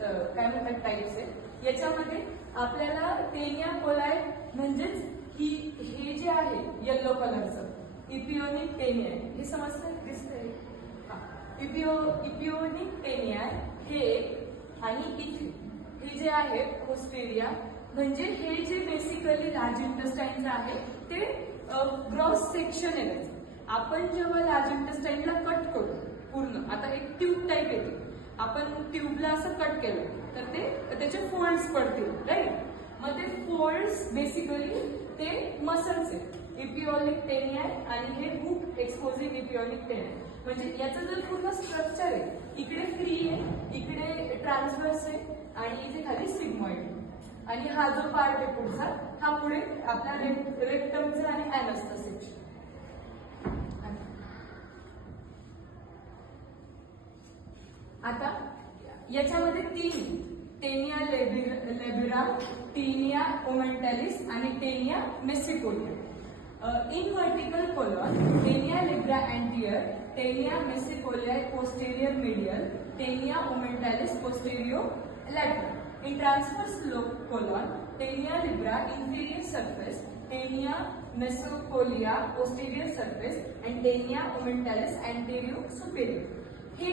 काय म्हणतात टाइप्स आहेत. याच्यामध्ये आपल्याला टेनिया कोलाई म्हणजेच ही हे जे आहे येलो कलरचं इपिओनिक टेनिया हे समजतं दिसतंय. इपिओनिक टेनिया हे आणि इथे हे जे आहे पोस्टेरिया म्हणजे हे जे बेसिकली लार्ज इंटेस्टाइनचं आहे ते क्रॉस सेक्शन आहे त्याचं. आपण जेव्हा लार्ज इंटेस्टाइनला कट करू पूर्ण आता एक ट्यूब टाइप येते, आपण ट्यूबला असं कट केलं तर ते त्याचे फोल्ड्स पडतील राईट. मग ते फोल्ड्स बेसिकली ते मसल्स आहेत. इपिओनिक टेनिया आणि हे हुक एक्सपोजिंग इपिओनिक टेनिया म्हणजे याचं जर पूर्ण स्ट्रक्चर आहे इकडे फ्री आहे, इकडे ट्रान्सव्हर्स आहे आणि इथे खाली सिग्मॉइड आणि हा जो पार्ट आहे पुढचा हा पुढे आपला रेक्टमचा आणि ॲनसचा सेक्शन. आता याच्यामध्ये तीन टेनिया लेबिरा, टेनिया ओमेंटालिस आणि taenia mesocolica. In vertical colon, taenia libera anterior, taenia mesocolica posterior medial, taenia omentalis posterior lateral. In transverse colon, taenia libera inferior surface, taenia mesocolica posterior surface and taenia omentalis anterior superior. हे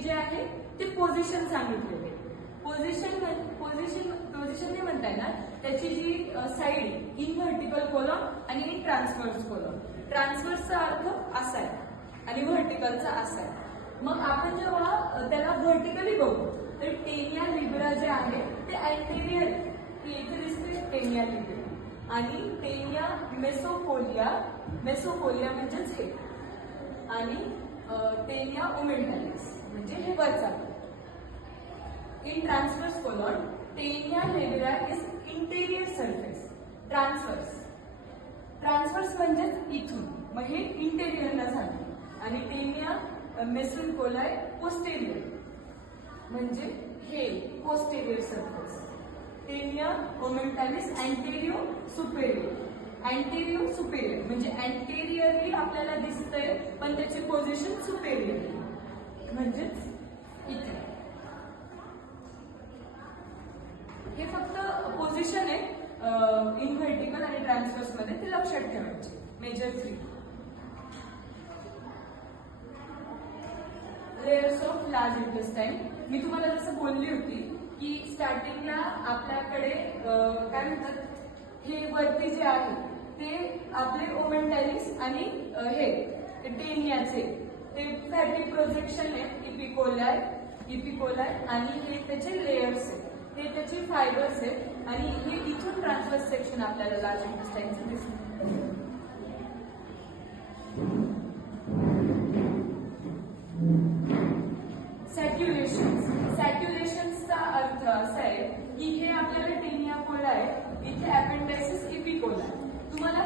जे आहे ते position सांगितलेले. Position हे म्हणता येणार त्याची जी side in vertical colon आणि इन ट्रान्सव्हर्स कोलॉन. ट्रान्सव्हर्सचा अर्थ असा आहे आणि व्हर्टिकलचा असा आहे. मग आपण जेव्हा त्याला व्हर्टिकली बघू तर टेनिया लिब्रा जे आहे ते अँटेरियर इथे दिसते टेनिया लिब्रा आणि टेनिया मेसोकोलिया म्हणजेच हे आणि टेनिया ओमेंटालिस म्हणजे हे वरचा. In transverse colon taenia libera is inferior surface. Transverse म्हणजेच इथून मग हे इंटेरियरला झालं आणि टेनिया मेसिकोलाई पोस्टेरियर म्हणजे हे posterior surface. Taenia omentalis anterior superior. Anterior superior म्हणजे अँटेरियरली आपल्याला दिसतंय पण त्याची पोझिशन सुपेरियर म्हणजेच इथे. हे फक्त पोझिशन आहे इन व्हर्टिकल आणि ट्रान्सव्हर्स मध्ये ते लक्षात ठेवायचे. Major 3 layers of large intestine. मी तुम्हाला जसं बोलली होती की स्टार्टिंगला आपल्याकडे काय म्हणतात हे वरती जे आहे ते आपले ओमेंटालिस आणि हे टेनियाचे ते फॅटी प्रोजेक्शन आहे इपिकोलाई आणि हे त्याचे लेयर्स आहेत, हे त्याचे फायबर्स आहेत आणि हे इथून ट्रान्सव्हर्स सेक्शन आपल्याला लार्ज इंटेस्टाइनचं दिसतं. सॅच्युरेशनचा अर्थ असा आहे की हे आपल्याला टेनिया कोलाई, इथे अपेंडायसिस इपिकोलाई. तुम्हाला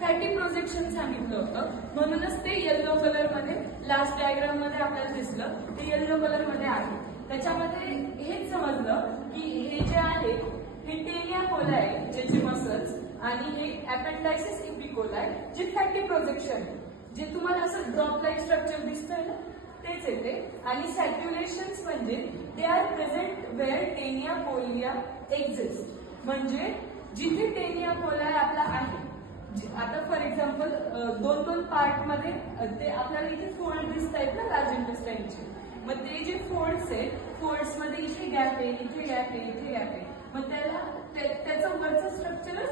फॅटी प्रोजेक्शन सांगितलं होतं म्हणूनच ते येल्लो कलर मध्ये लास्ट डायग्राम मध्ये आपल्याला दिसलं ते येल्लो कलर मध्ये आहे. त्याच्यामध्ये हेच समजलं की हे जे आहे हे टेनिया कोलाई ज्याचे मसल्स आणि हे अपेंडायसिस इपिकोलाई जे फॅटी प्रोजेक्शन जे तुम्हाला असं ड्रॉप लाईक स्ट्रक्चर दिसतंय ना तेच येते. आणि सॅच्युरेशन्स म्हणजे they are present where taenia coli exist म्हणजे जिथे टेनिया कोलाई आपला आहे. आता फॉर एक्झाम्पल दोन पार्ट मध्ये ते आपल्याला इथे फोल्ड दिसत आहेत ना लार्ज इंटेस्टाइनचे. मग ते जे फोल्ड्स आहेत फोल्ड्स मध्ये इथे गॅप आहे, इथे गॅप आहे, इथे गॅप आहे. मग त्याला त्याचं वरचं स्ट्रक्चरच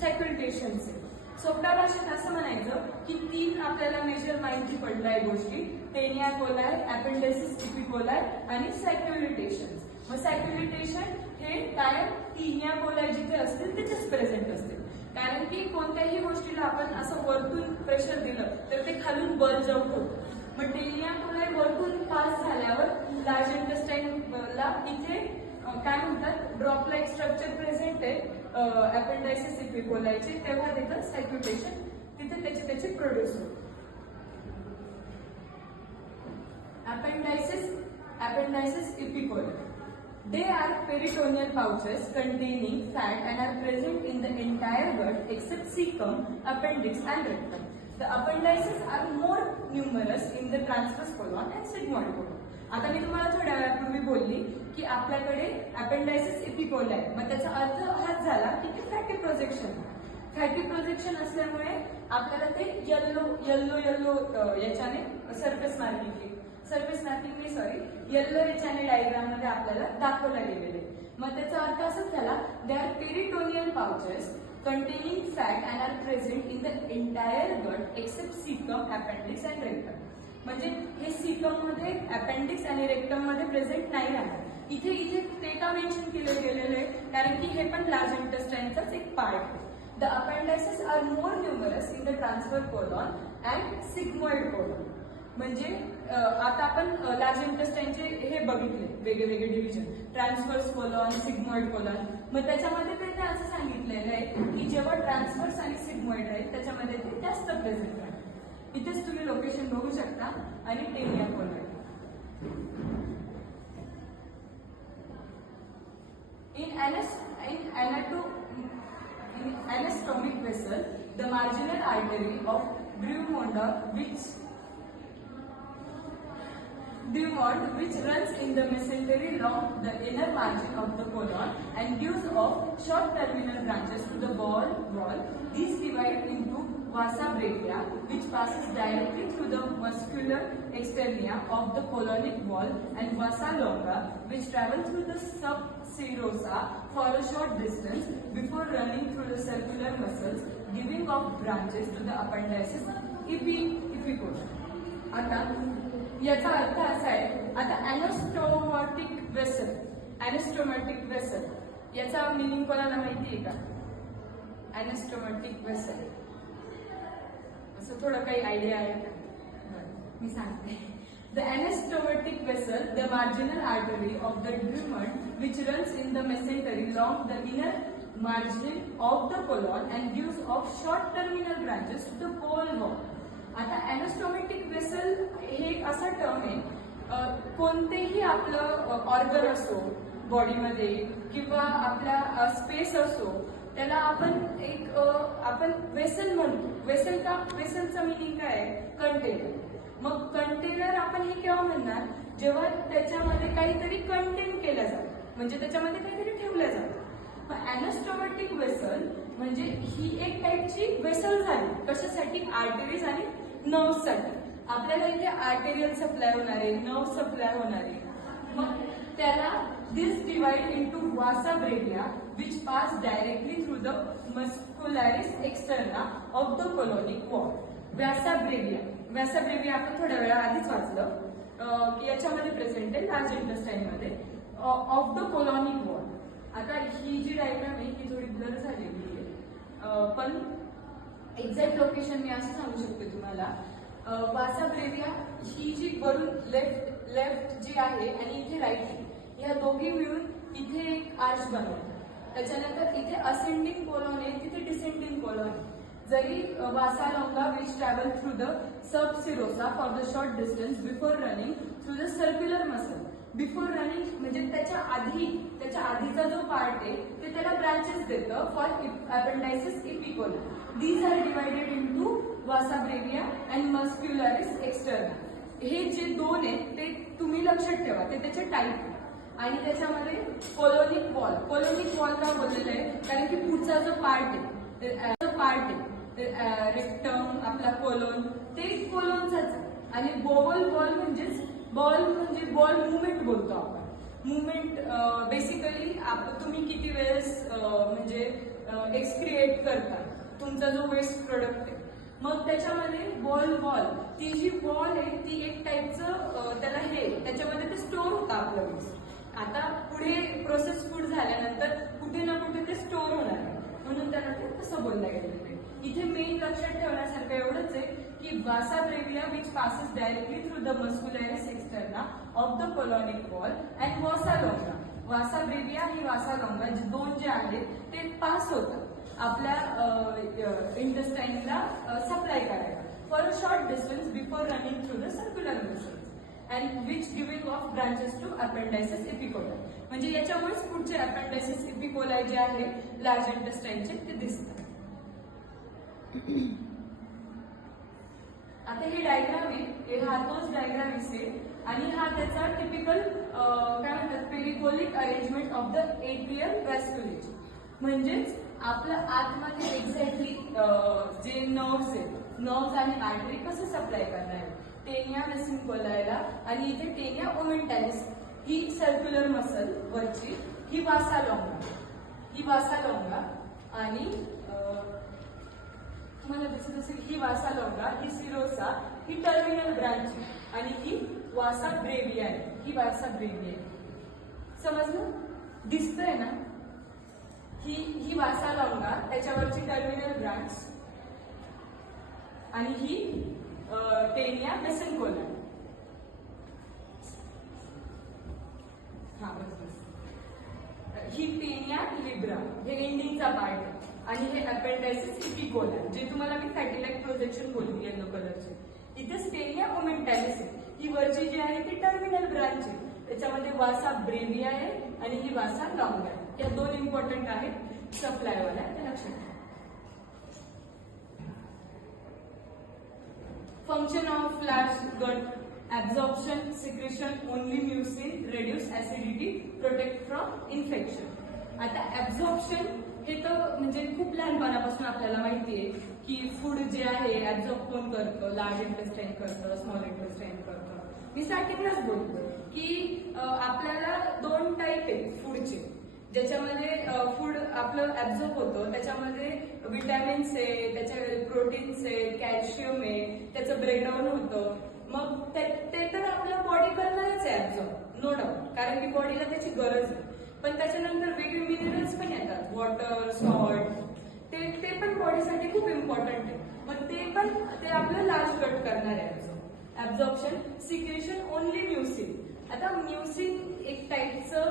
सॅक्युलटेशन्स आहे. सोप्या भाषेत असं म्हणायचं की तीन आपल्याला मेजर माहिती पडल्या गोष्टी टेनिया कोलाई, अपेंडायसिस इपिकोलाई आणि सॅक्युलिटेशन्स. मग सॅक्युलिटेशन हे कायम टेनिया कोलाई जिथे असतील तिथेच प्रेझेंट असते. कारण की कोणत्याही गोष्टीला आपण असं वरतून प्रेशर दिलं तर ते खालून बल्ज आउट होतं. मग टेनिया कोलाई वरतून पास झाल्यावर लार्ज इंटेस्टाइनला इथे काय म्हणतात ड्रॉप लाईक स्ट्रक्चर प्रेझेंट आहे अपेंडायसिस इपिकोलायचे, तेव्हा तिथं सॅक्युलेशन तिथे त्याचे प्रोड्यूस होते. अपेंडायसिस इपिकोलाई. They are peritoneal pouches containing fat and are present in the entire gut except cecum, appendix and rectum. The appendices are more numerous in the transverse colon and sigmoid colon. आता मी तुम्हाला थोड्या वेळापूर्वी बोलली की आपल्याकडे अपेंडायसिस इपिकोला आहे, मग त्याचा अर्थ हाच झाला की ते फॅटी प्रोजेक्शन. फॅटी प्रोजेक्शन असल्यामुळे आपल्याला ते येल्लो येल्लो येल्लो याच्याने सरफेस मार्किंग येल्लो याच्याने डायग्राम मध्ये आपल्याला दाखवला गेलेले. मग त्याचा अर्थ असंच झाला, they are peritoneal pouches containing fat and are present in the entire gut except cecum, appendix and rectum. म्हणजे हे सीकम मध्ये, अपेंडिक्स आणि रेक्टम मध्ये प्रेझेंट नाही राहणार. इथे ते का मेन्शन केले गेलेले आहे, कारण की हे पण लार्ज इंटेस्टाइनचाच एक पार्ट आहे. The appendices are more numerous in the transverse colon and sigmoid colon. म्हणजे आता आपण लार्ज इंटेस्टाइनचे हे बघितले वेगळे division, transverse colon, sigmoid colon. मग त्याच्यामध्ये त्यांनी असं सांगितलेलं आहे की जेव्हा ट्रान्सफर्स आणि सिग्मॉइड आहेत त्याच्यामध्ये ते जास्त प्रेझेंट राहतात. इथेच तुम्ही लोकेशन बघू शकता आणि Taenia colloid. In anastomic vessel, the marginal artery of Drumond, which runs in the mesentery along the inner margin of the colon and gives off short terminal branches to the wall. These divide into vasa brevia, which passes directly through the muscular externia of the colonic wall, and vasa longa, which travels through the subserosa for a short distance before running through the circular muscles, giving off branches to the appendices epicola. आता याचा अर्थ असा आहे, आता ॲनास्टोमॅटिक vessel याचा meaning कोणाला माहिती आहे का? ॲनास्टोमॅटिक वेसल असं थोडं काही आयडिया आहे का? मी सांगते. The anastomotic vessel, the marginal artery of the Drumond, which runs in the mesentery along the inner margin of the colon and gives off short terminal branches to the bone wall. आता anastomotic vessel हे एक असा term आहे, कोणतेही आपलं organ असो बॉडीमध्ये किंवा आपला स्पेस असो त्याला आपण वेसल म्हणतो. वेसलचा मिनिंग काय आहे? कंटेनर. मग कंटेनर आपण हे केव्हा म्हणणार? जेव्हा त्याच्यामध्ये काहीतरी कंटेन केलं जातं, म्हणजे त्याच्यामध्ये काहीतरी ठेवलं जातं. मग ॲनास्टोमॅटिक वेसल म्हणजे ही एक टाईपची वेसल झाली. कशासाठी? आर्टरीज आणि नर्व्हसाठी. आपल्याला इथे आर्टेरियल सप्लाय होणारे, नर्व्ह सप्लाय होणारे. मग त्याला this divide into vasa brevia which pass directly through the muscularis externa of the colonic wall. Vasa brevia आपण थोड्या वेळा आधीच वाचलं की याच्यामध्ये प्रेझेंट आहे लार्ज इंटेस्टाइन मध्ये ऑफ द कोलोनिक वॉल. आता ही जी डायग्राम आहे ही थोडी ब्लर झालेली आहे, पण एक्झॅक्ट लोकेशन मी असं सांगू शकते तुम्हाला. वासा ब्रेविया ही जी वरून लेफ्ट जी आहे आणि इथे राईट, या दोघी मिळून इथे एक आर्च बनवतात. त्याच्यानंतर इथे असेंडिंग कोलॉन आहे, तिथे डिसेंडिंग कोलॉन आहे. जरी vasa longa which travel through the subserosa for the short distance before running through the circular muscle. Before running म्हणजे त्याच्या आधीचा जो पार्ट आहे ते त्याला ब्रांचेस देतं फॉर अपेंडायसिस इपिकोला. These are divided into vasa brevia and muscularis externa. हे जे दोन आहेत ते तुम्ही लक्षात ठेवा, ते त्याचे टाईप आहे. आणि त्याच्यामध्ये कोलोनिक वॉल का बोललेलं आहे? कारण की पुढचा जो पार्ट आहे रेक्टम, आपला कोलोन, ते कोलोनचाच. आणि बॉल म्हणजे बॉल मुवमेंट बोलतो आपण. मुवमेंट बेसिकली तुम्ही किती वेळेस म्हणजे एक्सक्रिएट करता, तुमचा जो वेस्ट प्रोडक्ट आहे. मग त्याच्यामध्ये बॉल ती जी बॉल आहे ती एक टाईपचं त्याच्यामध्ये ते स्टोर होतं आपलं वेस्ट. आता पुढे प्रोसेस फूड झाल्यानंतर कुठे ना कुठे ते स्टोर होणार आहे, म्हणून त्याला ते तसं बोललं गेलेलं आहे. इथे मेन लक्षात ठेवण्यासारखं एवढंच आहे की vasa brevia which passes directly through the muscularis externa of the colonic wall and vasa longa. Vasa brevia आणि वासा लोंगा दोन जे आहेत ते पास होतात आपल्या इंटेस्टाइनला सप्लाय करायला for a short distance before running through the circular muscles and which giving off branches to appendices इपिकोला. म्हणजे याच्यामुळेच पुढचे अपेंडायसिस इपिकोला जे आहे लार्ज इंटेस्टाइनचे ते दिसतात. आता हे डायग्राम आहे, हा तोच डायग्राम आहे आणि हा त्याचा टिपिकल काय म्हणतात पेरिकोलिक अरेंजमेंट ऑफ द एट्रियल व्हॅस्क्युलेचर. म्हणजेच आपल्या आतमध्ये एक्झॅक्टली जे नर्व्स आहेत, नर्व्स आणि आर्टरी कसं सप्लाय करणार आहे टेनिया वेसिक्युलाला. आणि इथे टेनिया ओमेंटॅलिस ही सर्क्युलर मसल वरची, ही वासा लॉंगा आणि तुम्हाला दिसत ही वासा लॉंगा, ही सिरोसा, ही टर्मिनल ब्रांच आणि ही वासा ब्रेविया आहे. समजलं? दिसतंय ना? ही वासा लॉंगा, त्याच्यावरची टर्मिनल ब्रांच आणि ही टेनिया वेसिक्युला. ही टेनिया लिब्रा, हे एंडिंगचा पार्ट आहे आणि हे अपेंडायसिस इपिकोला, जे तुम्हाला मी सॅटेलाइट प्रोजेक्शन बोलली येलो कलरचे. इथे टेनिया ओमेंटॅलिस आहे, ही वरची जी आहे ती टर्मिनल ब्रांच आहे, त्याच्यामध्ये वासा ब्रेविया आहे आणि ही वासा लॉंगा आहे. या दोन इम्पॉर्टंट आहेत सप्लायवाल्या, ते लक्षात ठेवा. फंक्शन ऑफ लार्ज गट absorption, secretion, only mucin, reduce acidity, protect from infection. आता ऍब्झॉर्प्शन हे तर म्हणजे खूप लहानपणापासून आपल्याला माहिती आहे की फूड जे आहे ऍब्झॉर्ब कोण करतं, लार्ज इंटेस्टाईन करतं, स्मॉल इंटेस्टाईन करतं. मी स्टार्टिंगलाच बोलतो की आपल्याला दोन टाईप आहेत फूडचे, ज्याच्यामध्ये फूड आपलं ऍब्झॉर्ब होतं, त्याच्यामध्ये विटॅमिन्स आहे, त्याच्या प्रोटीन्स आहे, कॅल्शियम आहे, त्याचं ब्रेकडाऊन होतं. मग ते तर आपल्या बॉडी करणारच आहे ऍब्झॉर्ब, नो डाऊट, कारण की बॉडीला त्याची गरज आहे. पण त्याच्यानंतर वेगळे मिनरल्स पण येतात, वॉटर, सॉल्ट, ते पण बॉडीसाठी खूप इम्पॉर्टंट आहे. मग ते आपलं लार्ज गट करणार आहे ऍब्झॉर्प्शन. Secretion only म्युसिन. आता म्युसिन एक टाईपचं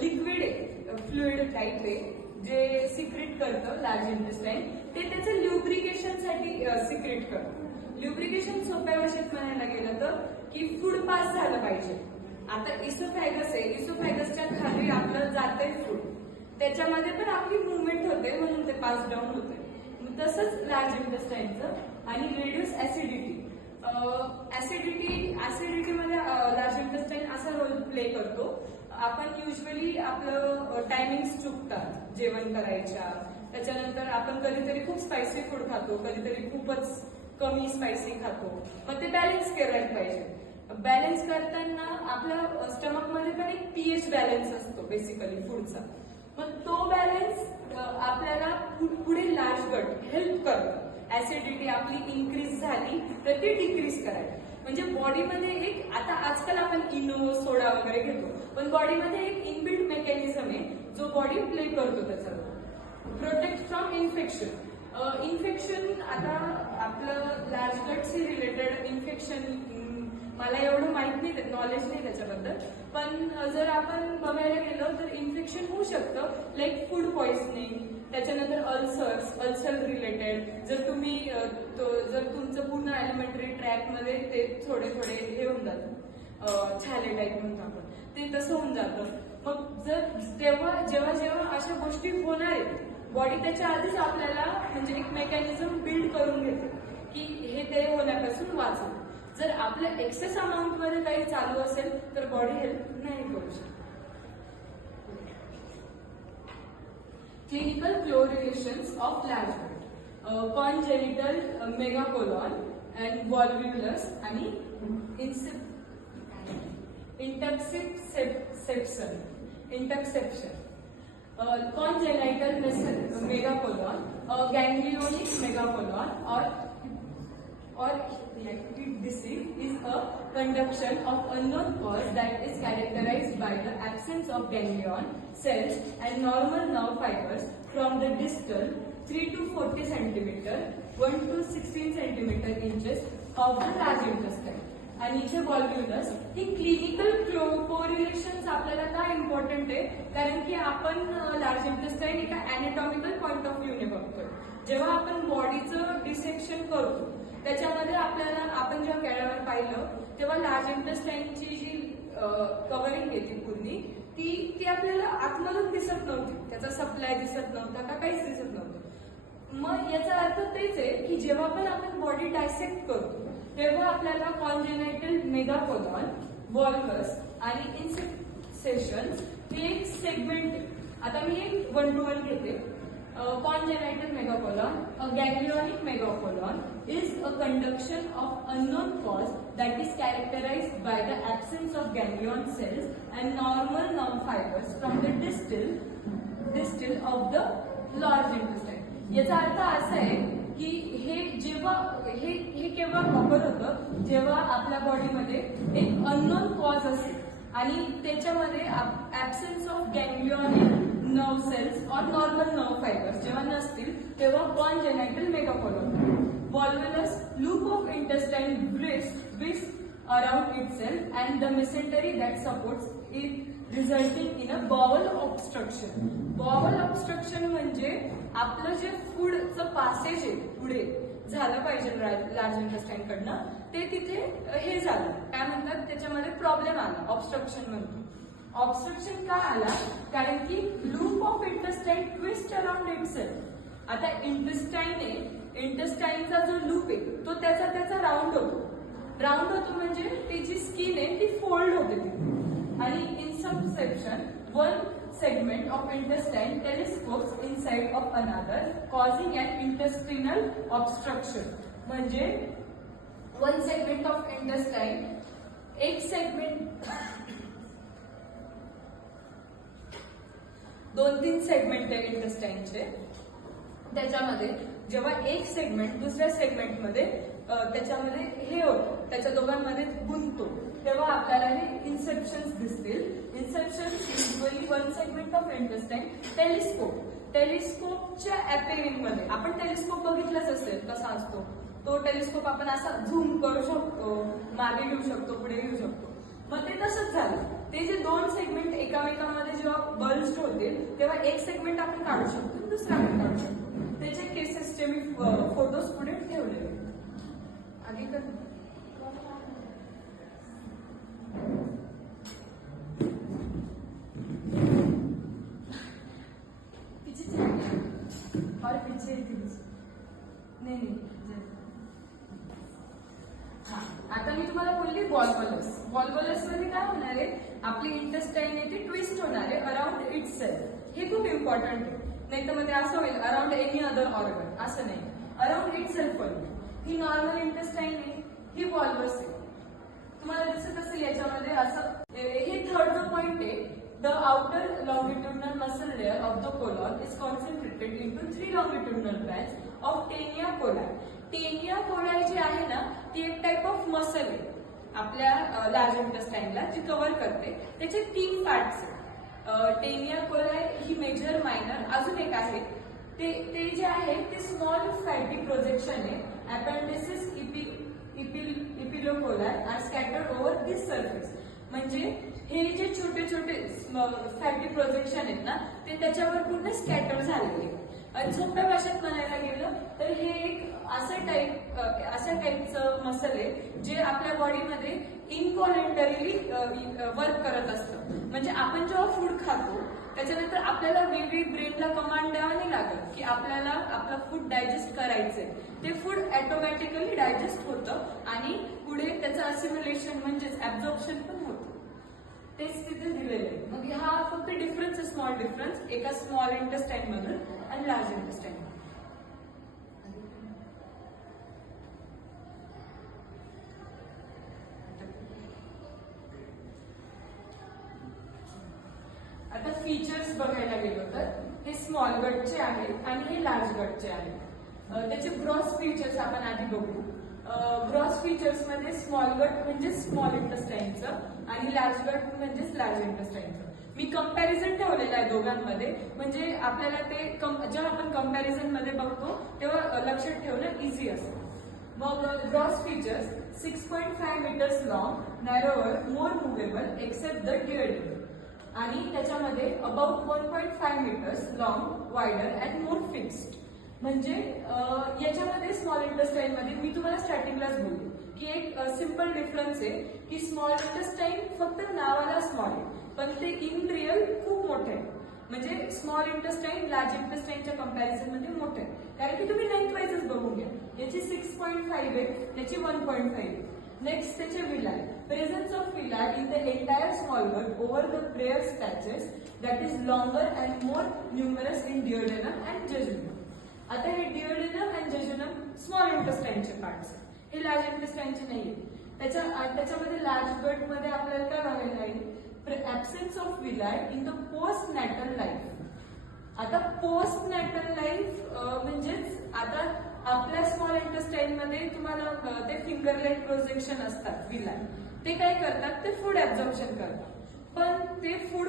लिक्विड आहे, फ्लुइड टाईप आहे, जे सिक्रेट करतं लार्ज इंटेस्टाईन. ते त्याचं ल्युब्रिकेशनसाठी सिक्रेट करतं. ल्युब्रिकेशन सोप्या भाषेत म्हणायला गेलं तर की फूड पास झालं पाहिजे. आता इसोफॅगस आहे, इसोफॅगसच्या खाली आपलं जातंय फूड, त्याच्यामध्ये पण आपली मुवमेंट होते म्हणून ते पास डाऊन होते. तसंच लार्ज इंटेस्टाईनचं. आणि रिड्यूस ऍसिडिटी. ऍसिडिटीमध्ये लार्ज इंटेस्टाईन असा रोल प्ले करतो. आपण युजली आपलं टायमिंग्स चुकतात जेवण करायच्या, त्याच्यानंतर आपण कधीतरी खूप स्पायसी फूड खातो, कधीतरी खूपच कमी स्पायसी खातो. मग ते बॅलन्स करायला पाहिजे. बॅलन्स करताना आपल्या स्टमकमध्ये पण एक पीएच बॅलन्स असतो बेसिकली फूडचा. मग तो बॅलन्स आपल्याला पुढे लार्ज गट हेल्प करतो. ऍसिडिटी आपली इन्क्रीज झाली तर ती डिक्रीज करायला. म्हणजे बॉडीमध्ये एक, आता आजकाल आपण इनो, सोडा वगैरे घेतो, पण बॉडीमध्ये एक इनबिल्ट मेकॅनिझम आहे जो बॉडी प्ले करतो त्याचा. Protect from infection. इन्फेक्शन, आता आपलं लार्ज गटशी रिलेटेड इन्फेक्शन मला एवढं माहित नाही, नॉलेज नाही त्याच्याबद्दल, पण जर आपण बघायला गेलो तर इन्फेक्शन होऊ शकतं, लाईक फूड पॉइझनिंग, त्याच्यानंतर अल्सर रिलेटेड. जर तुमचं पूर्ण एलिमेंटरी ट्रॅकमध्ये ते थोडे हे होऊन जातं, छाले टाईप म्हणतो आपण, ते तसं होऊन जातं. मग जेव्हा अशा गोष्टी होणार आहेत, बॉडी त्याच्या आधीच आपल्याला म्हणजे एक मेकॅनिझम बिल्ड करून घेते की हे ते होण्यापासून वाचवतं. जर आपल्या एक्सेस अमाऊंट मध्ये काही चालू असेल तर बॉडी हेल्प नाही करू शकत. क्लिनिकल क्लोरिलेशन्स ऑफ लार्ज गट. कॉन्जेनिटल मेगाकोलॉन अँड व्हॉल्व्युलस आणि interception. Congenital megacolon, ganglionic megacolon or electric disease is a conduction of unknown cause that is characterized by the absence of ganglion cells and normal nerve fibers from the distal 3 to 40 centimeter, 1 to 16 centimeter inches of the large intestine. आणि इथे व्हॉल्व्युलस. ही clinical correlations आपल्याला का important आहे, कारण की आपण large intestine एका अॅनाटॉमिकल point of व्ह्यूने बघतोय. जेव्हा आपण बॉडीचं डिसेक्शन करतो त्याच्यामध्ये आपल्याला, आपण जेव्हा केळावर पाहिलं तेव्हा लार्ज इंटेस्टाईनची जी कव्हरिंग आहे ती पूर्णी ती आपल्याला आतमधून दिसत नव्हती, त्याचा सप्लाय दिसत नव्हता का काहीच दिसत नव्हतं. मग याचा अर्थ तेच आहे की जेव्हा पण आपण बॉडी डायसेक्ट करतो तेव्हा आपल्याला कॉन्जेनायटल मेगाकोलॉन, वॉल्वस आणि इन्सेप्शन्स हे एक सेगमेंट आहे. आता मी एक 1 to 1 घेते. Congenital megacolon, a ganglionic megacolon is a conduction of unknown cause that is characterized by the absence of ganglion cells and normal nerve fibers from the distal of the large intestine. याचा अर्थ असा आहे की हे केव्हा occur होतं जेव्हा आपल्या बॉडीमध्ये एक अननोन कॉज असेल आणि त्याच्यामध्ये ऍब्सेन्स ऑफ गॅंग्लिओनिक नर्व सेल्स और नॉर्मल नर्व फायबर्स जेव्हा नसतील तेव्हा कॉन्जेनायटल मेगाकोलॉन. Volvulus loop of intestine twists around itself and the mesentery that supports it resulting in a bowel obstruction. Bowel obstruction म्हणजे आपलं जे फूडचं पासेज आहे पुढे झालं पाहिजे लार्ज इंटेस्टाईन कडनं ते तिथे हे झालं काय म्हणतात त्याच्यामध्ये प्रॉब्लेम आला ऑब्स्ट्रक्शन म्हणतो. ऑब्स्ट्रक्शन का आला कारण की loop of intestine twist around itself. आता इंटेस्टाईन आहे इंटेस्टाईनचा जो लूप आहे तो त्याचा राऊंड होतो म्हणजे त्याची स्किन आहे ती फोल्ड होते ती आणि in subsection one segment of intestine telescopes inside of another causing an intestinal obstruction. म्हणजे one segment of intestine एक सेगमेंट 2-3 सेगमेंट आहे इंटेस्टाईनचे त्याच्यामध्ये जेव्हा एक सेगमेंट दुसऱ्या सेगमेंटमध्ये त्याच्यामध्ये हे होतं त्याच्या दोघांमध्ये गुंततो तेव्हा आपल्याला हे इन्सेप्शन्स दिसतील. Intussusceptions usually one segment of intestine टेलिस्कोपच्या अपेरिंग मध्ये आपण टेलिस्कोप बघितलाच असेल कसा असतो तो टेलिस्कोप आपण असा झूम करू शकतो मागे घेऊ शकतो पुढे घेऊ शकतो. मग ते तसंच झालं ते जे 2 सेगमेंट एकामेकांमध्ये जेव्हा बल्स्ड होतील तेव्हा एक सेगमेंट आपण काढू शकतो दुसरा आपण काढू शकतो. त्याचे केसेसचे मी फोटोज पुढे ठेवले आधी तर और पीछे नाही आता मी तुम्हाला बोलली वॉल्वलस मध्ये काय होणार आहे आपली इंटेस्टाईन आहे ती ट्विस्ट होणार आहे अराउंड इटसेल्फ. हे खूप इम्पॉर्टंट आहे नाही तर मध्ये असं होईल अराउंड एनी अदर ऑर्गन असं नाही अराउंड इटसेल्फ होईल. ही नॉर्मल इंटेस्टाईन आहे ही वॉल्वस आहे तुम्हाला दिसत असेल याच्यामध्ये असं हे थर्ड जो पॉइंट आहे the outer longitudinal muscle layer of the colon is concentrated into 3 longitudinal bands of taenia coli. Taenia coli जी आहे ना ती एक टाइप ऑफ मसल आहे आपल्या लार्ज इंटेस्टाईनला जी कव्हर करते त्याचे 3 पार्ट्स आहेत. टेनिया कोलाई ही मेजर मायनर अजून एक आहे ते जे आहे ते स्मॉल फॅटी प्रोजेक्शन आहे अपेंडिसिस इपिलोकोलाई आर स्कॅटर्ड ओव्हर दिस सरफेस. म्हणजे हे जे छोटे छोटे फॅटी प्रोजेक्शन आहेत ना ते त्याच्यावर पूर्ण स्कॅटर झालेले. आणि सोप्या भाषेत म्हणायला गेलं तर हे एक अशा टाईपचं मसल आहे जे आपल्या बॉडीमध्ये इनव्हॉलेंटरीली वर्क करत असतं. म्हणजे आपण जेव्हा फूड खातो त्याच्यानंतर आपल्याला वेगळी ब्रेनला कमांड द्यावा नाही लागत की आपल्याला आपलं फूड डायजेस्ट करायचंय. ते फूड ऑटोमॅटिकली डायजेस्ट होतं आणि पुढे त्याचं असिम्युलेशन म्हणजेच ऍब्झॉर्प्शन पण होतं. तेच तिथे दिलेलं आहे. मग हा फक्त डिफरन्स आहे स्मॉल डिफरन्स एका स्मॉल इंटेस्टाईन मधून आणि लार्ज इंटेस्टाईन. आता फीचर्स बघायला गेलो तर हे स्मॉल गटचे आहेत आणि हे लार्ज गटचे आहेत. त्याचे ग्रॉस फीचर्स आपण आधी बघू. ग्रॉस फीचर्स मध्ये स्मॉल गट म्हणजे स्मॉल इंटेस्टाईनचं आणि लार्ज गट म्हणजेच लार्ज इंटेस्टाईनचं. मी कंपॅरिझन ठेवलेलं आहे दोघांमध्ये म्हणजे आपल्याला ते जेव्हा आपण कंपॅरिझन मध्ये बघतो तेव्हा लक्षात ठेवणं इझी असतं. मग gross features 6.5 meters long, narrower, more movable except the डिअर्डिंग आणि त्याच्यामध्ये about 1.5 meters long, wider and more fixed. म्हणजे याच्यामध्ये स्मॉल इंटेस्टाईन मध्ये मी तुम्हाला स्टार्टिंगलाच बोलले की एक सिंपल डिफरन्स आहे की स्मॉल इंटेस्टाईन फक्त नावाला स्मॉल आहे पण ते इन रिअल खूप मोठे आहे. म्हणजे स्मॉल इंटेस्टाईन लार्ज इंटेस्टाईनच्या कंपॅरिझन मध्ये मोठे आहे कारण की तुम्ही लेंथ वाईजच बघून घ्या याची 6.5 आहे, त्याची 1.5 आहे. नेक्स्ट त्याचे villi. Presence of villi in the entire small gut over the Peyer's patches that is longer and more numerous in duodenum and jejunum. आता हे डिओडेनम अँड जेजुनम स्मॉल इंटेस्टाइनचे पार्ट्स, हे लार्ज इंटेस्टाइनचे नाहीये. त्याच्यामध्ये लार्ज गट मध्ये आपल्याला काय बघायला येईल, absence of villi in the post natal life. आता पोस्ट नॅटल लाईफ म्हणजेच आता आपल्या स्मॉल इंटेस्टाईन मध्ये तुम्हाला ते फिंगर लाईक प्रोजेक्शन असतात विलाय, ते काय करतात, ते फूड ऍब्झॉर्प्शन करतात. पण ते फूड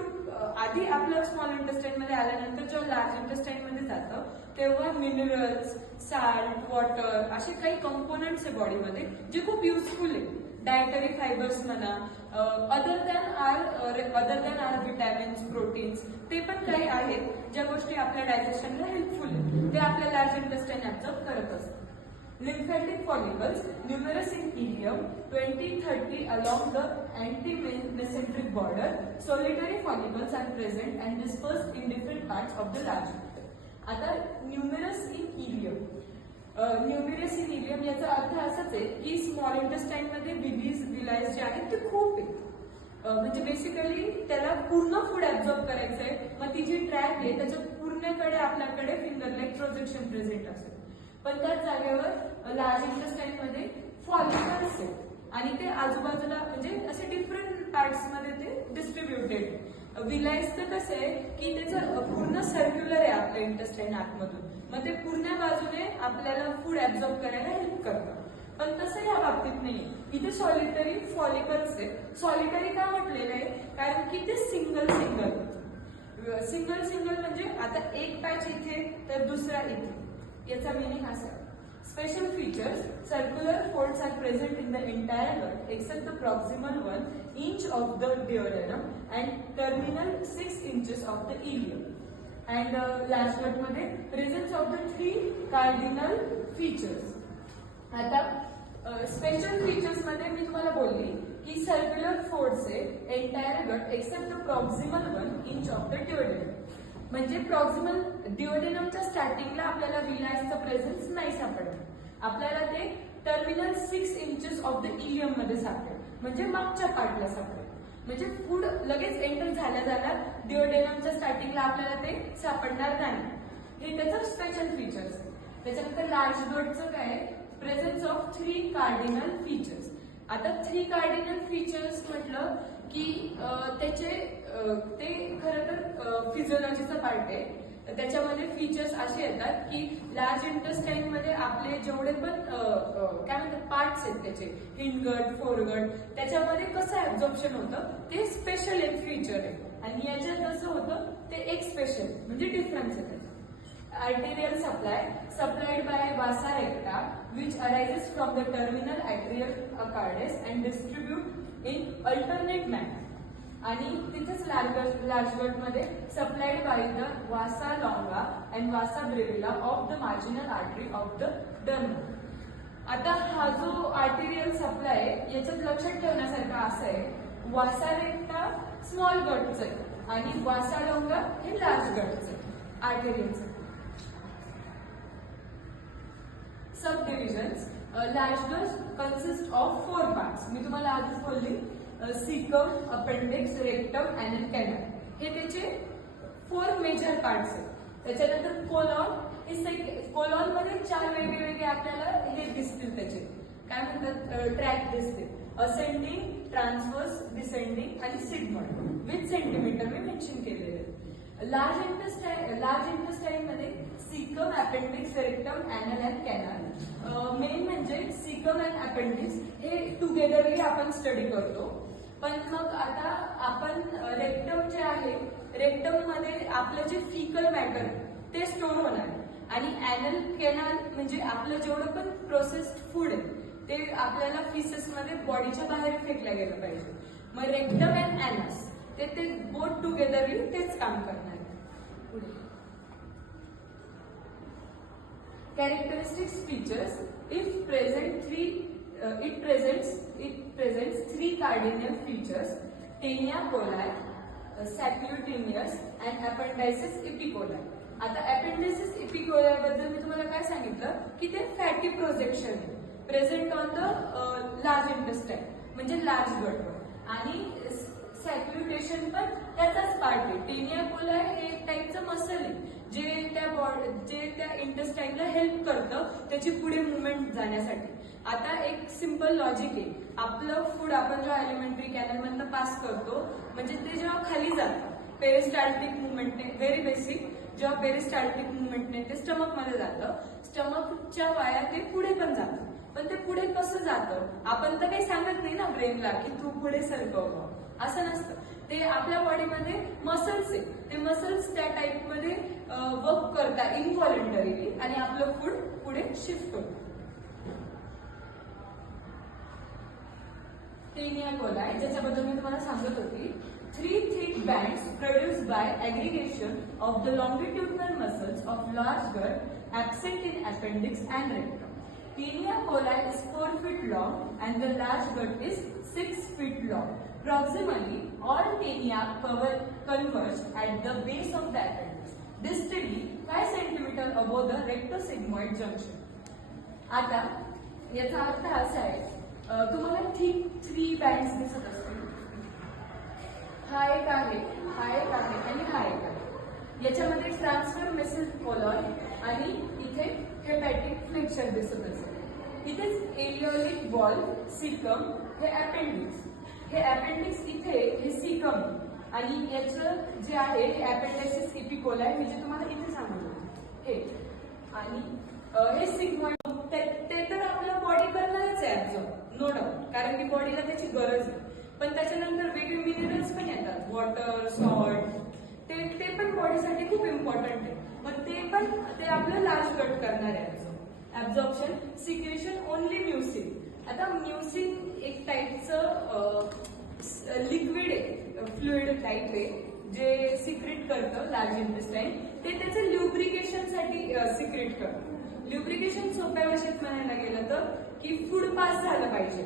आधी आपल्या स्मॉल इंटेस्टाईन मध्ये आल्यानंतर जेव्हा लार्ज इंटेस्टाईन मध्ये जातं तेव्हा मिनरल्स, साल्ट, वॉटर असे काही कंपोनंट्स आहे बॉडीमध्ये जे खूप युजफुल आहे. डायटरी फायबर्स म्हणा, other than our vitamins, proteins, ते पण काही आहेत ज्या गोष्टी आपल्या डायजेशनला हेल्पफुल आहेत, ते आपल्या लार्ज इंटेस्टाईन ऍब्झॉर्ब करत असतात. Lymphatic follicles, numerous in ileum, 20-30 along the anti-mesenteric border. Solitary follicles are present and dispersed in different parts of the large body. आता numerous in ileum. Numerous in ileum याचा अर्थ असाच आहे की small intestine मध्ये विलायज जे आहेत ते खूप आहेत. म्हणजे बेसिकली त्याला पूर्ण फूड ऍब्झॉर्ब करायचंय, मग ती जी ट्रॅक आहे त्याच्या पूर्णकडे आपल्याकडे फिंगर लाईक प्रोजेक्शन प्रेझेंट असेल. पण त्याच जागेवर लार्ज इंटेस्टाईन मध्ये फॉलिकल्स आहेत आणि ते आजूबाजूला म्हणजे असे डिफरंट पार्ट्स मध्ये ते डिस्ट्रीब्युटेड. विलायचं कसं आहे की त्याचं पूर्ण सर्क्युलर आहे आपल्या इंटेस्टाईन आतमधून, मग ते पूर्ण बाजूने आपल्याला फूड ऍब्झॉर्ब करायला हेल्प करतं. पण तसं या बाबतीत नाही, इथे सॉलिटरी फॉलिकल्स आहेत. सॉलिटरी का म्हटलेलं आहे, कारण की ते सिंगल म्हणजे आता एक पॅच इथे तर दुसरा इथे, याचा मिनिंग असा. Special features, circular folds are present in the entire gut except the proximal 1 inch of the duodenum and terminal 6 inches of the ileum. And last gut मध्ये presence of the 3 cardinal features. आता special features मध्ये मी तुम्हाला बोलली की circular folds आहे entire gut except the proximal 1 inch of the duodenum. म्हणजे proximal डिओडेनमच्या स्टार्टिंगला आपल्याला विलायसचं प्रेझेन्स नाही सापडत, आपल्याला ते terminal 6 inches of the ileum मध्ये सापडेल, म्हणजे मागच्या पार्टला सापडेल. म्हणजे फूड लगेच एंटर झाल्या डिओडेनमच्या स्टार्टिंगला आपल्याला ते सापडणार नाही. हे त्याचं स्पेशल फीचर्स. त्याच्यानंतर लार्ज गटचं काय, प्रेझेन्स ऑफ 3 कार्डिनल फीचर्स. आता 3 कार्डिनल फीचर्स म्हटलं की ते खरं तर फिजिओलॉजीचा पार्ट आहे. त्याच्यामध्ये फीचर्स असे येतात की लार्ज इंटेस्टाईन मध्ये आपले जेवढे पण काय म्हणतात पार्ट्स आहेत त्याचे, हिंडगट, फोरगट, त्याच्यामध्ये कसं ऍब्झॉर्प्शन होतं ते स्पेशल एक फीचर आहे. आणि याच्यात कसं होतं ते एक स्पेशल म्हणजे डिफरन्स आहे. Arterial supply supplied by vasa recta which arises from the terminal arterial cardes and distribute in alternate manner. आणि तिथेच लार्ज गट मध्ये supplied by the vasa longa and vasa brevia of the marginal artery of the डर्म. आता हा जो arterial supply याच्यात लक्षात ठेवण्यासारखा असं आहे, वासा रेक्टा स्मॉल गटचं आहे आणि वासा लॉंगा हे लार्ज गटचं आहे आर्टेरियलचं. Subdivisions. Large gut consists of 4 parts. मी तुम्हाला आधीच बोलली, caecum, appendix, rectum, anal, canal, हे त्याचे 4 मेजर पार्ट्स आहेत. त्याच्यानंतर कोलॉन, हे कोलॉन मध्ये 4 वेगवेगळे आपल्याला हे दिसतील, त्याचे काय म्हणतात ट्रॅक दिसतील, असेंडिंग, ट्रान्सवर्स, डिसेंडिंग आणि sigmoid with centimetre me mention केलेले. लार्ज इंटेस्टाईन मध्ये caecum, appendix, rectum, anal and canal. Main म्हणजे सीकम अँड अपेंडिक्स हे टुगेदरली आपण स्टडी करतो. पण मग आता आपण रेक्टम जे आहे, रेक्टम मध्ये आपलं जे फिकल मॅटर ते स्टोर होणार आणि एनल कॅनल म्हणजे आपलं जेवढं पण प्रोसेस्ड फूड आहे ते आपल्याला फिसेस मध्ये बॉडीच्या बाहेर फेकलं गेलं पाहिजे. मग रेक्टम अँड एनस ते बोथ टुगेदरली तेच काम करणार. Characteristics features, if present it presents 3 cardinal features: tinea coli, sacculutinous and appendices epicoli. आता अपेंडिसिस इपिकोलाई बद्दल मी तुम्हाला काय सांगितलं की ते fatty projection present on the large intestine म्हणजे लार्ज गटवर आणि सॅक्युलेशन पण त्याचाच पार्ट आहे. टेनिया कोलाई हे एक टाईपचं मसल आहे जे त्या इंटेस्टाईनला हेल्प करतं त्याची पुढे मुवमेंट जाण्यासाठी. आता एक सिंपल लॉजिक आहे, आपलं फूड आपण जेव्हा एलिमेंटरी कॅनल मधनं पास करतो म्हणजे ते जेव्हा खाली जातं पेरिस्टाल्टिक मुवमेंटने, व्हेरी बेसिक, जेव्हा पेरिस्टाल्टिक मुवमेंटने ते स्टमक मध्ये जातं, स्टमकच्या वाया ते पुढे पण जातं. पण ते पुढे कसं जातं आपण तर काही सांगत नाही ना ब्रेनला की तू पुढे सरकव, असं नसतं. ते आपल्या बॉडीमध्ये मसल्स आहे, ते मसल्स त्या टाईप मध्ये वर्क करतात इनव्हॉलंटरीली आणि आपलं फूड पुढे शिफ्ट होतं. टेनिया कोलाई ज्याच्याबद्दल मी तुम्हाला सांगत होती, 3 thick bands produced by aggregation of the longitudinal muscles of large gut absent in appendix and rectum. Taenia coli is 4 feet long and the large gut is 6 feet long. Proximally, all taenia converge at the base of the appendix. Distally, 5 cm above the rectosigmoid junction. आता याचा अर्थ असा आहे, तुम्हाला thick 3 bands दिसत असतील. हा एक आहे, हा एक आहे आणि हा एक आहे. याच्यामध्ये ट्रान्सफर मेसेज कोलॉन आणि इथे हेपॅटिक फ्लेक्चर दिसत असेल. इथेच एलिओलिक बॉल, सिकम, हे अपेंडिक्स. हे अपेंडिक्स इथे हे सिकम आणि याचं जे आहे हे अपेंडिसिस इपिकोलाई मी जे तुम्हाला इथे सांगितलं हे आणि हे सिग्मॉइड ते तर आपल्या बॉडी करणारच आहे ऍब्झॉर्ब, नो डाऊट, कारण की बॉडीला त्याची गरज आहे. पण त्याच्यानंतर वेगळे मिनरल्स पण येतात, वॉटर, सॉल्ट, ते पण बॉडीसाठी खूप इम्पॉर्टंट आहे. मग ते आपलं लार्ज गट करणार आहे ऍब्झॉर्प्शन, सिक्रेशन ओनली म्युसिन. आता म्युसिन एक टाईपचं लिक्विड आहे, फ्लुइड टाईप आहे जे सिक्रेट करतं लार्ज इंटेस्टाईन. ते त्याचं ल्युब्रिकेशनसाठी सिक्रेट करतं. ल्युब्रिकेशन सोप्या भाषेत म्हणायला गेलं तर की फूड पास झालं पाहिजे.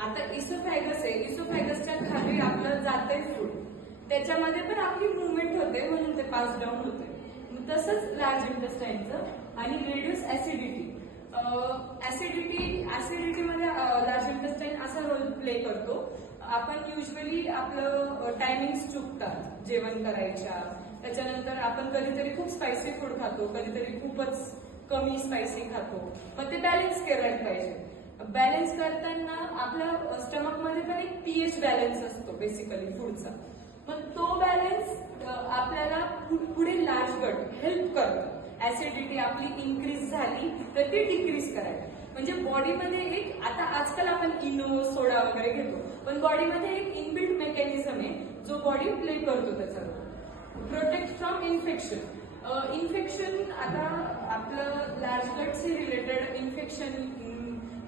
आता इसोफॅगस आहे, इसोफॅगसच्या खाली आपलं जातंय फूड, त्याच्यामध्ये पण आपली मुवमेंट होते म्हणून ते पास डाऊन होते. तसंच लार्ज इंटेस्टाईनचं आणि रिड्यूस ऍसिडिटी. ऍसिडिटीमध्ये लार्ज इंटेस्टाईन असा रोल प्ले करतो. आपण युजली आपलं टायमिंग्स चुकतात जेवण करायच्या, त्याच्यानंतर आपण कधीतरी खूप स्पायसी फूड खातो, कधीतरी खूपच कमी स्पायसी खातो. मग ते बॅलन्स करायला पाहिजे. बॅलन्स करताना आपल्या स्टमक मध्ये पण एक पीएच बॅलन्स असतो बेसिकली फूडचा. मग तो बॅलन्स आपल्याला पुढे लार्ज गट हेल्प करतो. ऍसिडिटी आपली इन्क्रीज झाली तर ती डिक्रीज करायला. म्हणजे बॉडीमध्ये एक, आता आजकाल आपण इनो, सोडा वगैरे घेतो, पण बॉडीमध्ये एक इनबिल्ट मेकॅनिझम आहे जो बॉडी प्ले करतो त्याचा. Protect from infection. इन्फेक्शन, आता आपलं लार्ज गटशी रिलेटेड इन्फेक्शन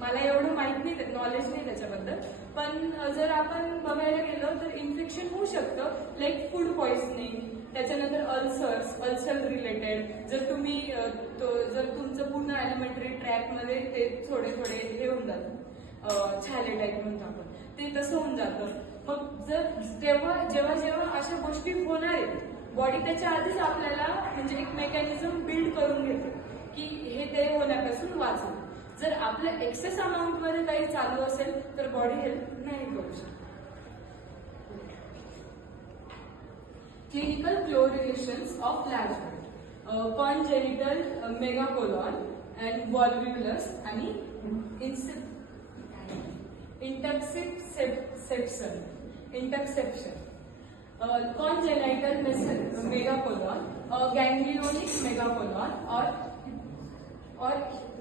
मला एवढं माहित नाही, नॉलेज नाही त्याच्याबद्दल, पण जर आपण बघायला गेलो तर इन्फेक्शन होऊ शकतं, लाईक फूड पॉइझनिंग, त्याच्यानंतर अल्सर रिलेटेड. जर तुम्ही जर तुमचं पूर्ण एलिमेंटरी ट्रॅक मध्ये ते थोडे हे होऊन जातं, छाले टाईप म्हणतो आपण, ते तसं होऊन जातं. मग जेव्हा अशा गोष्टी होणार आहेत, बॉडी त्याच्या आधीच आपल्याला म्हणजे एक मेकॅनिझम बिल्ड करून घेते की हे ते होण्यापासून वाचेल. जर आपल्या एक्सेस अमाऊंट मध्ये काही चालू असेल तर बॉडी हेल्प नाही करू शकत. क्लिनिकल क्लोरिलेशन्स ऑफ लार्ज गट, कॉन्जेनिटल मेगाकोलॉन अँड व्हॉल्व्युलस आणि interception. Congenital megacolon or ganglionic megacolon or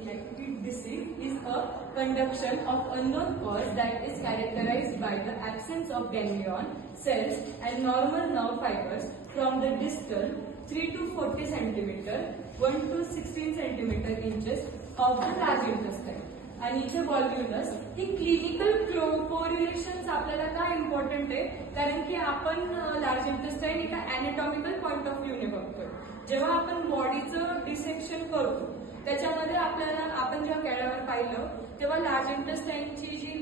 electric disease is a conduction of unknown cause that is characterized by the absence of ganglion cells and normal nerve fibers from the distal 3 to 40 centimeter 1 to 16 centimeter inches of the large intestine. आणि इथे व्हॉल्व्युलस. ही clinical correlations आपल्याला का important आहे, कारण की आपण large intestine एका अॅनाटॉमिकल point of व्ह्यूने बघतोय. जेव्हा आपण बॉडीचं डिसेक्शन करतो त्याच्यामध्ये आपल्याला, आपण जेव्हा कॅडावर पाहिलं तेव्हा लार्ज इंटेस्टाईनची जी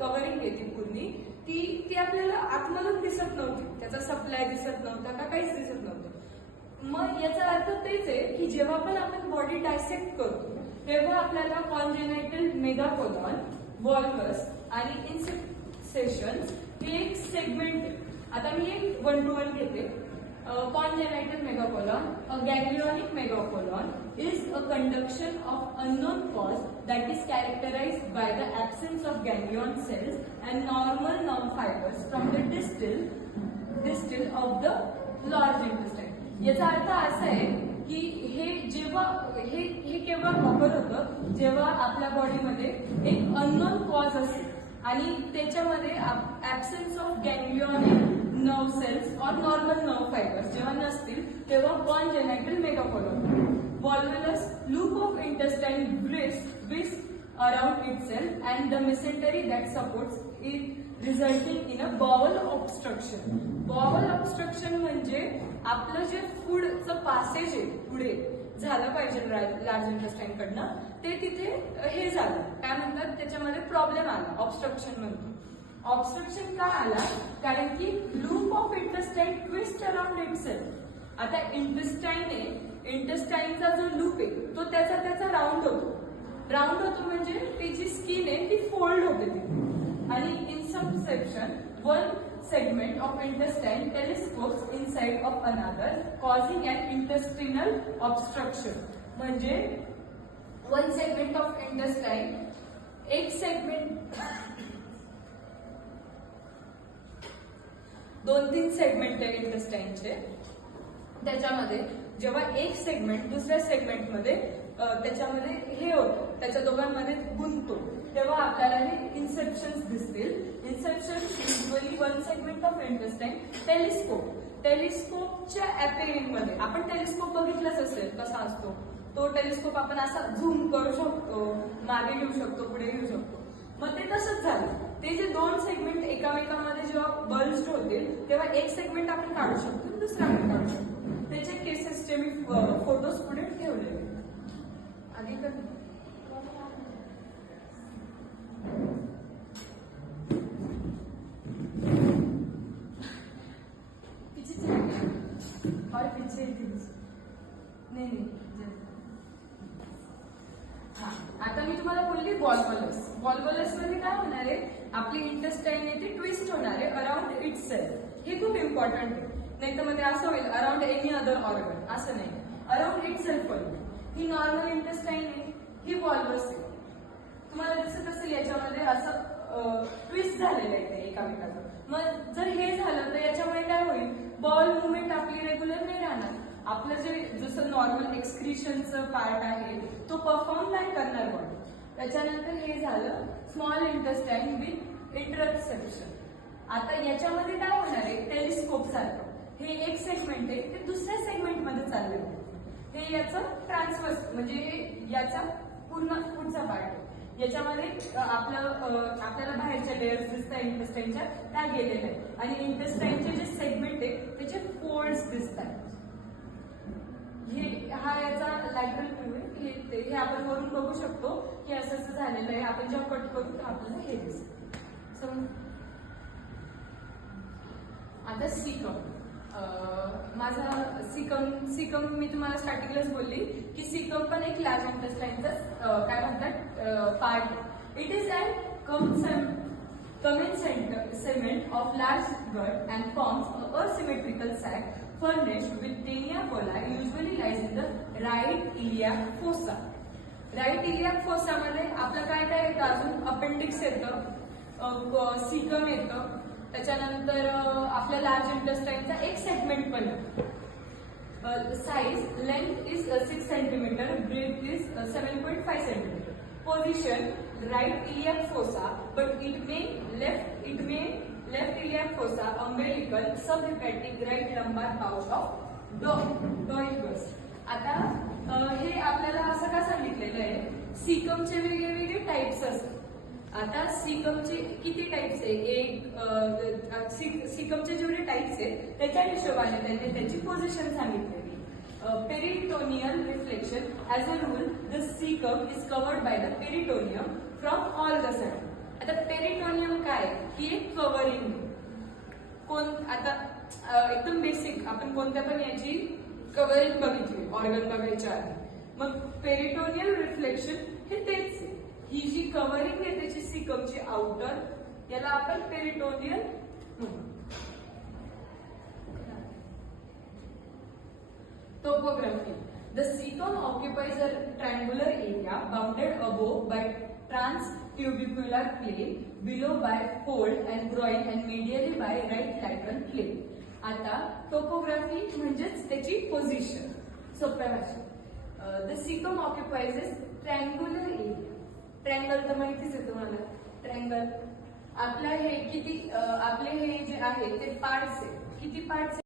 कव्हरिंग आहे ती पूर्णी ती आपल्याला आतमधून दिसत नव्हती, त्याचा सप्लाय दिसत नव्हता का काहीच दिसत नव्हतं. मग याचा अर्थ तेच आहे की जेव्हा पण आपण बॉडी डायसेक्ट करतो तेव्हा आपल्याला कॉन्जेनायटल मेगाकोलॉन, वॉल्वस आणि इन्सेप्शन हे एक सेगमेंट आहे. आता मी एक 1 to 1 घेते. Congenital megacolon, a ganglionic megacolon, is a conduction of unknown cause that is characterized by the absence of ganglion cells and normal nerve fibers from the distal of the large intestine. याचा अर्थ असा आहे की हे जेव्हा हे केव्हा occur होतं जेव्हा आपल्या बॉडीमध्ये एक अननोन कॉज असेल आणि त्याच्यामध्ये ऍब्सेन्स ऑफ गॅंग्लिओनिक नर्व सेल्स और नॉर्मल नर्व फायबर्स जेव्हा नसतील तेव्हा कॉन्जेनायटल मेगाकोलॉन. Volvulus loop of intestine twists around itself and the mesentery that supports it resulting in a bowel obstruction. Bowel obstruction म्हणजे आपलं जे फूडचं पासेज आहे पुढे झालं पाहिजे लार्ज इंटेस्टाईन कडनं ते तिथे हे झालं काय म्हणतात त्याच्यामध्ये प्रॉब्लेम आला ऑब्स्ट्रक्शन म्हणतो. ऑब्स्ट्रक्शन का आला कारण की loop of intestine twist around itself. आता इंटेस्टाईन आहे इंटेस्टाईनचा जो लूप आहे तो त्याचा राऊंड होतो म्हणजे त्याची स्किन आहे ती फोल्ड होते ती आणि in some section one segment of intestine telescopes inside of another causing an intestinal obstruction. म्हणजे one segment of intestine एक सेगमेंट 2-3 सेगमेंट आहे इंटेस्टाईनचे त्याच्यामध्ये जेव्हा एक सेगमेंट दुसऱ्या सेगमेंटमध्ये त्याच्यामध्ये हे होतं त्याच्या दोघांमध्ये गुंततो तेव्हा आपल्याला हे इन्सेप्शन्स दिसतील. Intussusception usually 1 segment of intestine टेलिस्कोपच्या अपेरिंग मध्ये आपण टेलिस्कोप बघितलाच असेल कसा असतो तो टेलिस्कोप आपण असा झूम करू शकतो मागे घेऊ शकतो पुढे घेऊ शकतो. मग ते तसंच झालं ते जे 2 सेगमेंट एकामेकांमध्ये जेव्हा बल्ज्ड होतील तेव्हा एक सेगमेंट आपण काढू शकतो दुसरा आपण काढू शकतो. त्याचे केसेसचे मी फोटोज पुढे ठेवलेले आधी कर और पीछे नाही आता मी तुम्हाला बोलली वॉल्वलस मध्ये काय होणार आहे आपली इंटेस्टाईन आहे ती ट्विस्ट होणार आहे अराउंड इट सेल्फ. हे खूप इम्पॉर्टंट आहे नाही तर मध्ये असं होईल अराउंड एनी अदर ऑर्गन असं नाही अराउंड इट सेल्फ होईल. ही नॉर्मल इंटेस्टाईन आहे ही वॉल्वस आहे तुम्हाला दिसत असेल याच्यामध्ये असं ट्विस्ट झालेलं आहे ते एकामेकाचं. मग जर हे झालं तर याच्यामुळे काय होईल बॉल मुवमेंट आपली रेग्युलर नाही राहणार. आपलं जे जसं नॉर्मल एक्सक्रिशनचं पार्ट आहे तो परफॉर्म नाही करणार बॉडी. त्याच्यानंतर हे झालं स्मॉल इंटेस्टाईन विथ इंटरसेप्शन. आता याच्यामध्ये काय होणार आहे टेलिस्कोप सारखं हे एक सेगमेंट आहे ते दुसऱ्या सेगमेंटमध्ये चाललेलं आहे. हे याचं ट्रान्सफर म्हणजे याचा पूर्ण पुढचा पार्ट आहे. याच्यामध्ये आपल्याला बाहेरच्या लेयर्स दिसतात इंटेस्टाईनच्या त्या गेलेल्या आहेत आणि इंटेस्टाईनचे जे सेगमेंट आहे त्याचे फोल्ड्स दिसतात. हा याचा लॅटरल व्ह्यू आहे हे आपण वरून बघू शकतो की असं झालेलं आहे. आपण जेव्हा कट करू तर आपल्याला हे दिसेल. आता सीकम माझा सीकम मी तुम्हाला स्टार्टिंगलाच बोलली की सीकम पण एक लार्ज इंटेस्टाईनचा काय म्हणतात part. It is and segment of large gut and forms a asymmetrical sac furnished with tenia coli usually lies in the right iliac fossa. Right iliac fossa मध्ये आपलं काय काय येतं अजून अपेंडिक्स येतं सीकम येतं त्याच्यानंतर आपल्या लार्ज इंटेस्टाईनचा एक सेगमेंट पण येतो. Size length is 6 centimetre breath is 7.5 centimetre. Position right iliac fossa, but it may left iliac fossa, umbilical, subhepatic, right lumbar pouch of Doiglas. आता हे आपल्याला असं का सांगितलेलं आहे सीकमचे वेगवेगळे टाइप्स असतात. आता सीकमचे किती टाइप्स आहे सीकमचे जेवढे टाइप्स आहेत त्याच्या हिशोबाने त्यांनी त्याची पोझिशन सांगितलेली. Peritoneal reflection. As a rule, the cecum is covered by the peritoneum from all the sides. आता पेरिटोनियम काय ही एक कव्हरिंग कोण आता एकदम बेसिक आपण कोणत्या पण याची कव्हरिंग बघितली ऑर्गन बघायच्या आधी. मग पेरिटोनियल रिफ्लेक्शन हे तेच आहे. ही जी कव्हरिंग आहे त्याची सिकमची आउटर, याला आपण पेरिटोनियल म्हणू. Topography. The cecum occupies a triangular area bounded above by transtubercular plane, below by fold and groin and medially by right lateral plane. आता टोपोग्राफी म्हणजेच त्याची पोझिशन. सोप्या भाषेत the caecum occupies triangular area. Triangle तर माहितीच आहे तुम्हाला. Triangle आपलं हे किती आपले हे जे आहे ते पार्ट्स आहे. किती पार्ट्स